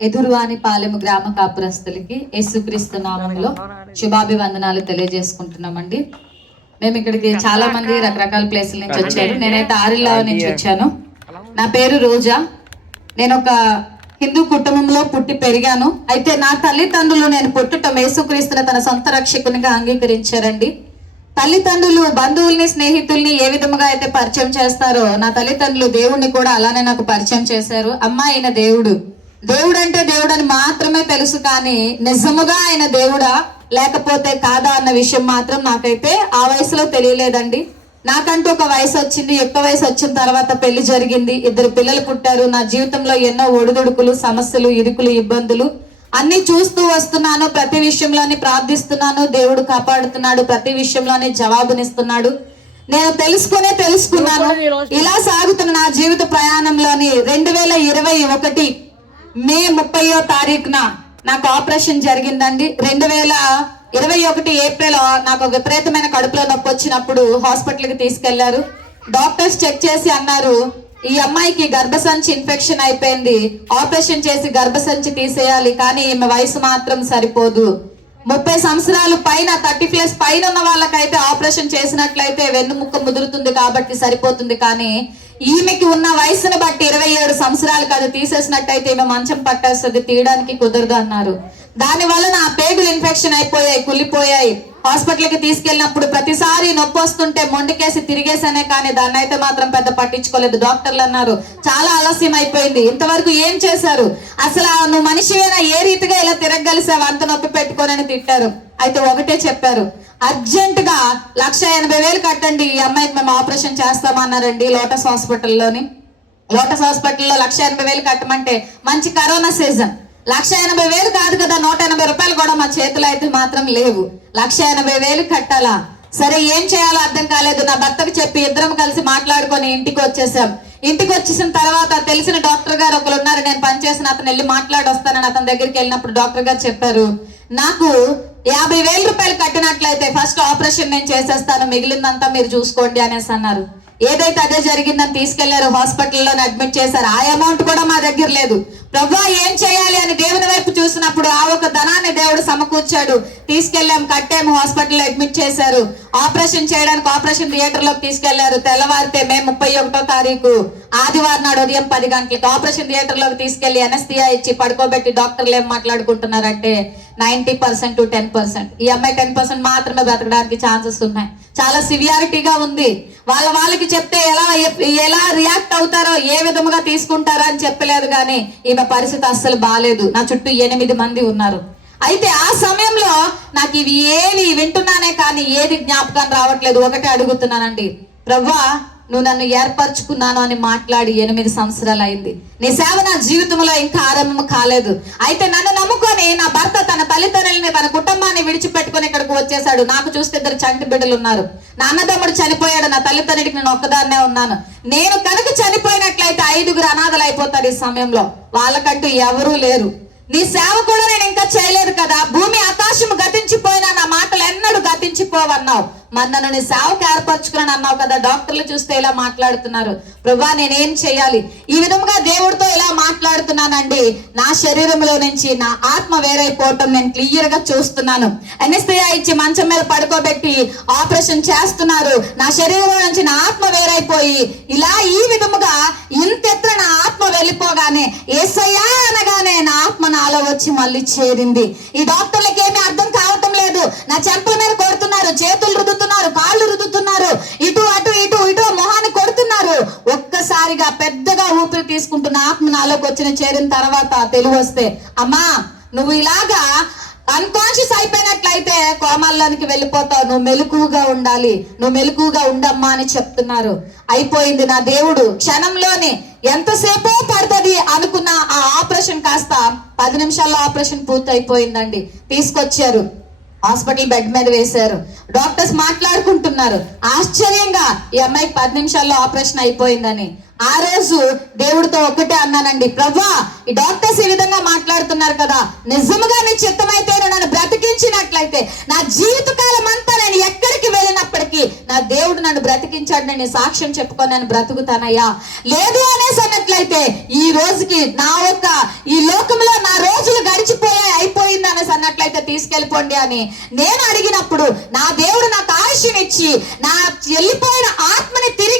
ఎదురువాని పాలెము గ్రామ కాపురస్తులకి యేసుక్రీస్తు నామంలో శుభాభివందనాలు తెలియజేసుకుంటున్నామండి. మేము ఇక్కడికి చాలా మంది రకరకాల ప్లేసుల నుంచి వచ్చారు. నేనైతే ఆరిల్లా నుంచి వచ్చాను. నా పేరు రోజా. నేను ఒక హిందూ కుటుంబంలో పుట్టి పెరిగాను. అయితే నా తల్లిదండ్రులు నేను పుట్టటం యేసుక్రీస్తుని తన సొంత రక్షకునిగా అంగీకరించారండి. తల్లిదండ్రులు బంధువుల్ని స్నేహితుల్ని ఏ విధముగా అయితే పరిచయం చేస్తారో నా తల్లిదండ్రులు దేవుణ్ణి కూడా అలానే నాకు పరిచయం చేశారు. అమ్మ ఆయన దేవుడు. దేవుడు అంటే దేవుడు అని మాత్రమే తెలుసు కానీ నిజముగా ఆయన దేవుడా లేకపోతే కాదా అన్న విషయం మాత్రం నాకైతే ఆ వయసులో తెలియలేదండి. నాకంటూ ఒక వయసు వచ్చింది. ఎక్కువ వయసు వచ్చిన తర్వాత పెళ్ళి జరిగింది. ఇద్దరు పిల్లలు పుట్టారు. నా జీవితంలో ఎన్నో ఒడిదుడుకులు సమస్యలు ఇరుకులు ఇబ్బందులు. అన్ని చూస్తూ వస్తున్నాను. ప్రతి విషయంలోని ప్రార్థిస్తున్నాను. దేవుడు కాపాడుతున్నాడు. ప్రతి విషయంలోని జవాబునిస్తున్నాడు. నేను తెలుసుకునే తెలుసుకున్నాను. ఇలా సాగుతున్న నా జీవిత ప్రయాణంలోని రెండు వేల ఇరవై ఒకటి మే ముప్పయో తారీఖున నాకు ఆపరేషన్ జరిగిందండి. రెండు వేల ఇరవై ఒకటి ఏప్రిల్ నాకు విపరీతమైన కడుపులో నొప్పి వచ్చినప్పుడు హాస్పిటల్కి తీసుకెళ్ళారు. డాక్టర్స్ చెక్ చేసి అన్నారు ఈ అమ్మాయికి గర్భసంచి ఇన్ఫెక్షన్ అయిపోయింది. ఆపరేషన్ చేసి గర్భసంచి తీసేయాలి కానీ ఈమె వయసు మాత్రం సరిపోదు. ముప్పై సంవత్సరాలు పైన థర్టీ ప్లస్ పైన ఉన్న వాళ్ళకైతే ఆపరేషన్ చేసినట్లయితే వెన్నుముక్క ముదురుతుంది కాబట్టి సరిపోతుంది. కానీ ఈమెకి ఉన్న వయసును బట్టి ఇరవై ఏడు సంవత్సరాలకు అది తీసేసినట్టయితే ఈమె మంచం పట్టేస్తుంది తీయడానికి కుదరదు అన్నారు. దాని వల్ల నా పేగులు ఇన్ఫెక్షన్ అయిపోయాయి కుళ్ళిపోయాయి. హాస్పిటల్కి తీసుకెళ్ళినప్పుడు ప్రతిసారి నొప్పి వస్తుంటే మొండికేసి తిరిగేసానే కానీ దాన్ని అయితే మాత్రం పెద్ద పట్టించుకోలేదు. డాక్టర్లు అన్నారు చాలా ఆలస్యం అయిపోయింది. ఇంతవరకు ఏం చేశారు? అసలు నువ్వు మనిషివేనా? ఏ రీతిగా ఇలా తిరగలిసావు అంత నొప్పి పెట్టుకోనని తిట్టారు. అయితే ఒకటే చెప్పారు అర్జెంట్గా లక్ష ఎనభై వేలు కట్టండి. ఈ అమ్మాయికి మేము ఆపరేషన్ చేస్తామన్నారండి లోటస్ హాస్పిటల్లోని. లోటస్ హాస్పిటల్లో లక్ష ఎనభై వేలు కట్టమంటే మంచి కరోనా సీజన్. లక్ష ఎనభై వేలు కాదు కదా నూట ఎనభై రూపాయలు కూడా మా చేతిలో అయితే మాత్రం లేవు. లక్ష ఎనభై వేలు కట్టాలా? సరే ఏం చేయాలో అర్థం కాలేదు. నా భర్తకు చెప్పి ఇద్దరం కలిసి మాట్లాడుకొని ఇంటికి వచ్చేసాం. ఇంటికి వచ్చేసిన తర్వాత తెలిసిన డాక్టర్ గారు ఒకరు ఉన్నారు. నేను పనిచేసిన అతను వెళ్ళి మాట్లాడి వస్తానని అతని దగ్గరికి వెళ్ళినప్పుడు డాక్టర్ గారు చెప్పారు నాకు యాభై వేల రూపాయలు కట్టినట్లయితే ఫస్ట్ ఆపరేషన్ నేను చేసేస్తాను. మిగిలిందంతా మీరు చూసుకోండి అనేసి అన్నారు. ఏదైతే అదే జరిగిందని తీసుకెళ్ళారు హాస్పిటల్లో అడ్మిట్ చేశారు. ఆ అమౌంట్ కూడా మా దగ్గర లేదు. ప్రభా ఏం చేయాలి అని దేవుని వైపు చూసినప్పుడు ఆ ఒక ధనాన్ని దేవుడు సమకూర్చాడు. తీసుకెళ్ళాం కట్టాము హాస్పిటల్లో అడ్మిట్ చేశారు. ఆపరేషన్ చేయడానికి ఆపరేషన్ థియేటర్లోకి తీసుకెళ్ళారు. తెల్లవారితే మే ముప్పై ఒకటో తారీఖు. ఆదివారం నాడు ఉదయం పది గంటలకు ఆపరేషన్ థియేటర్లోకి తీసుకెళ్ళి ఎనస్థియా ఇచ్చి పడుకోబెట్టి డాక్టర్లు ఏం మాట్లాడుకుంటున్నారంటే ninety percent to ten percent. ఈ అమ్మాయి టెన్ పర్సెంట్ మాత్రమే బ్రతకడానికి ఛాన్సెస్ ఉన్నాయి. చాలా సివియారిటీగా ఉంది. వాళ్ళ వాళ్ళకి చెప్తే ఎలా ఎలా రియాక్ట్ అవుతారో ఏ విధముగా తీసుకుంటారో అని చెప్పలేదు కానీ ఈమె పరిస్థితి అస్సలు బాగాలేదు నా చుట్టూ ఎనిమిది మంది ఉన్నారు. అయితే ఆ సమయంలో నాకు ఇవి ఏవి వింటున్నానే కానీ ఏది జ్ఞాపకం రావట్లేదు. ఒకటే అడుగుతున్నానండి. ప్రవ్వా నువ్వు నన్ను ఏర్పరచుకున్నాను అని మాట్లాడి ఎనిమిది సంవత్సరాలు అయింది. నీ సేవ నా జీవితంలో ఇంకా ఆరంభం కాలేదు. అయితే నన్ను నమ్ముకొని నా భర్త తన తల్లిదండ్రులని తన కుటుంబాన్ని విడిచిపెట్టుకొని ఇక్కడికి వచ్చేసాడు నాకు చూస్తే ఇద్దరు చంటి బిడ్డలు ఉన్నారు నా అన్నదమ్ముడు చనిపోయాడు. నా తల్లిదండ్రుడికి నేను ఒక్కదాన్నే ఉన్నాను. నేను కనుక చనిపోయినట్లయితే ఐదుగురు అనాథలు అయిపోతారు ఈ సమయంలో. వాళ్ళకంటూ ఎవరూ లేరు. నీ సేవ కూడా నేను ఇంకా చేయలేదు కదా. భూమి ఆకాశం గతించిపోయినా నా మాటలు ఎన్నడూ గతించిపోవన్నావు. మరి నన్ను నీ సేవకు ఏర్పరచుకున్నాను అన్నావు కదా. డాక్టర్లు చూస్తే ఇలా మాట్లాడుతున్నారు. ప్రభా నేనేం చేయాలి? ఈ విధంగా దేవుడితో ఇలా మాట్లాడుతున్నానండి. నా శరీరంలో నుంచి నా ఆత్మ వేరైపోవటం నేను క్లియర్గా చూస్తున్నాను. ఎన్ఎస్పిఐ ఇచ్చి మంచం మీద పడుకోబెట్టి ఆపరేషన్ చేస్తున్నారు. నా శరీరంలో నుంచి నా ఆత్మ వేరైపోయి ఇలా ఈ విధముగా ఇంతెత్త నా ఆత్మ వెళ్ళిపోగానే ఏసయ్యా అనగానే నా ఆత్మ నాలో వచ్చి మళ్ళీ చేరింది. ఈ డాక్టర్లకి ఏమీ అర్థం కావటం లేదు. నా చెంపల మీద కొడుతున్నారు ఒక్కసారిగా పెద్దగా ఊపిరి తీసుకుంటున్న ఆత్మ నాలోకి వచ్చిన చేరిన తర్వాత తెలివి వస్తే అమ్మా నువ్వు ఇలాగా అన్కాన్షియస్ అయిపోయినట్లయితే కోమల్లోనికి వెళ్ళిపోతావు. నువ్వు మెలకువగా ఉండాలి. నువ్వు మెలకువగా ఉండమ్మా అని చెప్తున్నారు. అయిపోయింది నా దేవుడు. క్షణంలోనే ఎంతసేపో పడుతుంది అనుకున్న ఆ ఆపరేషన్ కాస్త పది నిమిషాల్లో ఆపరేషన్ పూర్తి అయిపోయిందండి తీసుకొచ్చారు. హాస్పిటల్ బెడ్ మీద వేశారు. డాక్టర్స్ మాట్లాడుకుంటున్నారు. ఆశ్చర్యంగా ఈ అమ్మాయికి పది నిమిషాల్లో ఆపరేషన్ అయిపోయిందని. ఆ రోజు దేవుడితో ఒక్కటే అన్నానండి ప్రభా ఈ డాక్టర్స్ ఈ విధంగా మాట్లాడుతున్నారు కదా నిజముగా నీ చిత్తమైతే నన్ను బ్రతికించినట్లయితే నా జీవితకాలం అంతా నేను ఎక్కడికి వెళ్ళినప్పటికీ నా దేవుడు నన్ను బ్రతికించాడు నేను సాక్ష్యం చెప్పుకొని నేను బ్రతుకుతానయ్యా. లేదు అనేసి అన్నట్లయితే ఈ రోజుకి నా ఒక ఈ లోకంలో నా రోజులు గడిచిపోయాయి అయిపోయింది అనేసి అన్నట్లయితే తీసుకెళ్ళిపోండి అని నేను అడిగినప్పుడు నా దేవుడు నాకు ఆయుష్నిచ్చి నా వెళ్ళిపోయిన ఆత్మని తిరిగి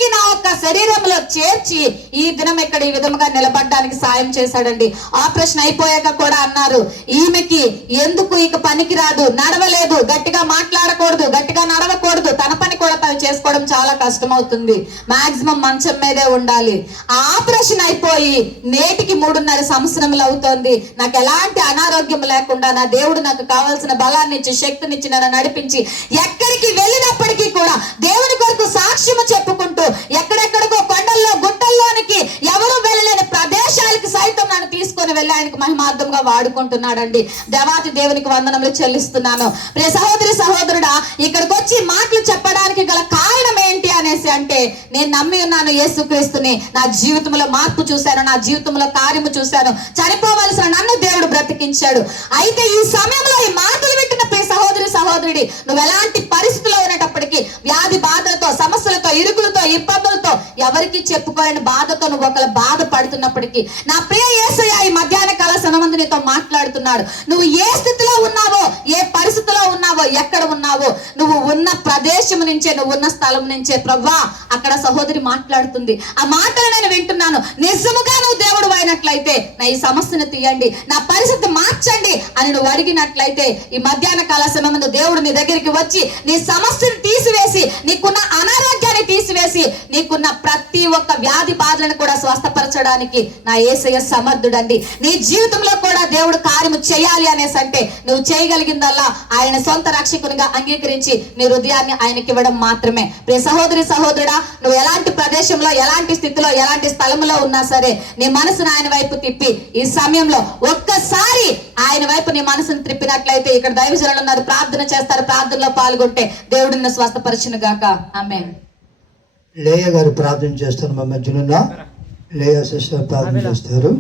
శరీరంలో చేర్చి ఈ దినం ఇక్కడ ఈ విధముగా నిలబడడానికి సాయం చేశాడండి. ఆపరేషన్ అయిపోయాక కూడా అన్నారు ఈమెకి ఎందుకు ఇక పనికి రాదు నడవలేదు. గట్టిగా మాట్లాడకూడదు. గట్టిగా నడవకూడదు. తన పని కూడా తను చేసుకోవడం చాలా కష్టం అవుతుంది మాక్సిమం మంచం మీదే ఉండాలి. ఆపరేషన్ అయిపోయి నేటికి మూడున్నర సంవత్సరములు అవుతోంది. నాకు ఎలాంటి అనారోగ్యం లేకుండా నా దేవుడు నాకు కావాల్సిన బలాన్ని ఇచ్చి శక్తినిచ్చి నన్ను నడిపించి ఎక్కడికి వెళ్ళినప్పటికీ కూడా దేవుని కొరకు సాక్ష్యము చెప్పుకుంటూ ఎక్కడ ఎక్కడెక్కడికో కొండల్లో గుట్టల్లోనికి ఎవరు వెళ్ళలేని ప్రదేశాలకి సైతం నన్ను తీసుకొని వెళ్ళి ఆయనకు మహిమార్థంగా వాడుకుంటున్నాడండి. దేవాతి దేవునికి వందనములు చెల్లిస్తున్నాను. ప్రియ సహోదరి సహోదరుడా ఇక్కడికి వచ్చి మాటలు చెప్పడానికి గల కారణం ఏంటి అనేసి అంటే నేను నమ్మి ఉన్నాను యేసుక్రీస్తుని. నా జీవితంలో మార్పు చూశాను నా జీవితంలో కార్యము చూశాను. చనిపోవలసిన నన్ను దేవుడు బ్రతికించాడు. అయితే ఈ సమయంలో ఈ మాటలు వింటున్న ప్రియ సహోదరి సహోదరుడి నువ్వు ఎలాంటి పరిస్థితిలో ఉన్నటప్పటికీ వ్యాధి బాధలతో సమస్యలతో ఇరుకులతో ఇబ్బంది ఎవరికి చెప్పుకోలేని బాధతో నువ్వు ఒకరు బాధపడుతున్నప్పటికీ నా ప్రియ యేసయ్య ఈ మధ్యాహ్న కాల సనమందు నీతో మాట్లాడుతున్నాడు. నువ్వు ఏ స్థితిలో ఉన్నావో ఏ పరిస్థితిలో ఉన్నావో ఎక్కడ ఉన్నావో నువ్వు ఉన్న ప్రదేశం నుంచే నువ్వు ఉన్న స్థలం నుంచే ప్రవ్వా అక్కడ సహోదరి మాట్లాడుతుంది. ఆ మాటలు నేను వింటున్నాను. నిజముగా నువ్వు దేవుడు అయినట్లయితే నా ఈ సమస్యను తీయండి నా పరిస్థితి మార్చండి అని నువ్వు అడిగినట్లయితే ఈ మధ్యాహ్న కాల సమయంలో దేవుడు నీ దగ్గరికి వచ్చి నీ సమస్యను చేసి నీకున్న ప్రతి ఒక్క వ్యాధి బాధలను కూడా స్వస్థపరచడానికి నా ఏసయ్య సమర్థుడండి. నీ జీవితంలో కూడా దేవుడు కార్యము చేయాలి అనేసి అంటే నువ్వు చేయగలిగిందల్లా ఆయన సొంత రక్షకునిగా అంగీకరించి నీ హృదయాన్ని ఆయనకి ఇవ్వడం మాత్రమే. ప్రియ సహోదరి సహోదరుడా నువ్వు ఎలాంటి ప్రదేశంలో ఎలాంటి స్థితిలో ఎలాంటి స్థలంలో ఉన్నా సరే నీ మనసును ఆయన వైపు తిప్పి ఈ సమయంలో ఒక్కసారి ఆయన వైపు నీ మనసును త్రిప్పినట్లయితే ఇక్కడ దైవజనులు ఉన్నారు. ప్రార్థన చేస్తారు ప్రార్థనలో పాల్గొంటే దేవుడిని స్వస్థపరచును గాక ఆమె లేయ గారు ప్రార్థన చేస్తారు మా మధ్యలో లేయ సిస్టర్ ప్రార్థన చేస్తారు.